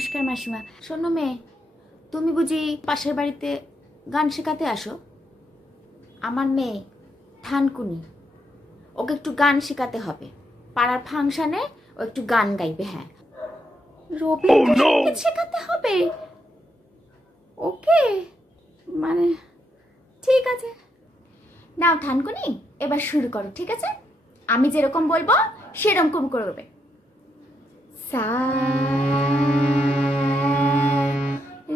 নমস্কার মাসিমা। শোনো মেয়ে, তুমি বুঝি পাশের বাড়িতে গান শেখাতে আসো? আমার মেয়ে থানকুনি, ওকে একটু গান শেখাতে হবে। পাড়ার ফাংশনে ও একটু গান গাইবে। হ্যাঁ, রবীন্দ্রসঙ্গীত শেখাতে হবে ওকে। মানে ঠিক আছে, নাও থানকুনি, এবার শুরু করো। ঠিক আছে, আমি যেরকম বলবো সেরকম করবে। সা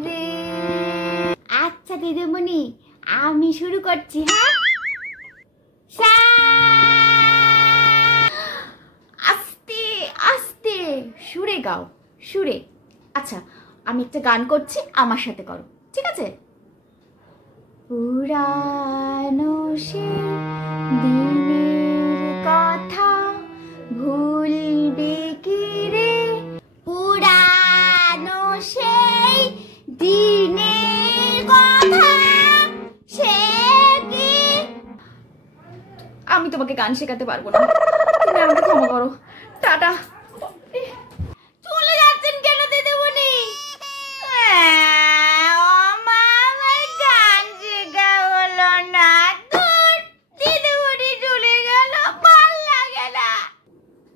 রে। আচ্ছা দিদিমণি, আমি শুরু করছি। হ্যাঁ, সা। আস্তে আস্তে সুরে গাও, সুরে। আচ্ছা, আমি একটা গান করছি, আমার সাথে করো। ঠিক আছে? পুরানো সে দিনের কথা ভুলবে কি রে, পুরানো সেই দিনের কথা সে কি। আমি তোমাকে গান শেখাতে পারবো না, তুমি আমাকে ক্ষমা করো। টাটা। চলে যাচ্ছেন কেন দিদিমণি? গান শেখা হলো না, দিদিমণি চলে গেল, ভাল লাগে না।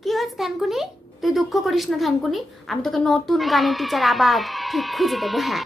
কি হয়েছে থানকুনি? তুই দুঃখ করিস না থানকুনি, আমি তোকে নতুন গানের টিচার আবার ঠিক খুঁজে দেবো। হ্যাঁ।